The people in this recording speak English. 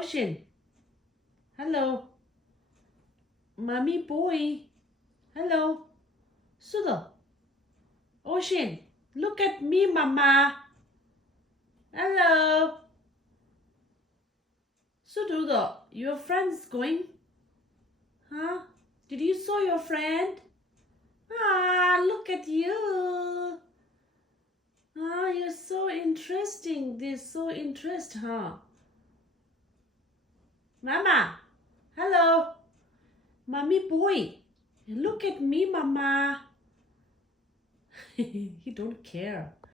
Ocean. Hello. Mommy boy. Hello. Sudo. Ocean. Look at me, Mama. Hello. Sudo. Your friend's going. Huh? Did you saw your friend? Ah, look at you. Ah, you're so interesting. They're so interesting, huh? Mama. Hello. Mommy boy. Look at me, Mama. He don't care.